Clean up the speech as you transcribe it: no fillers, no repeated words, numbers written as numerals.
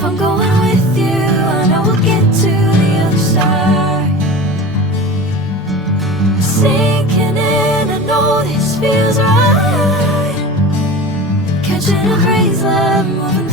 If I'm going with you, I know we'll get to the other side. Sinking in, I know this feels right. Catching a breeze, love, moving